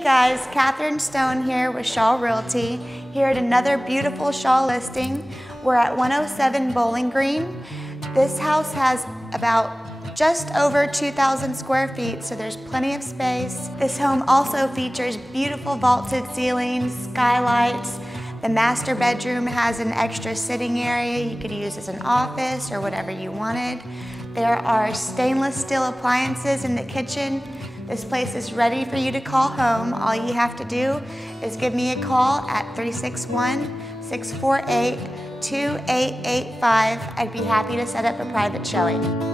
Hey guys, Kathryn Stone here with Shaw Realty, here at another beautiful Shaw listing. We're at 107 Bowling Green. This house has about just over 2,000 square feet, so there's plenty of space. This home also features beautiful vaulted ceilings, skylights. The master bedroom has an extra sitting area you could use as an office or whatever you wanted. There are stainless steel appliances in the kitchen. This place is ready for you to call home. All you have to do is give me a call at 361-648-2885. I'd be happy to set up a private showing.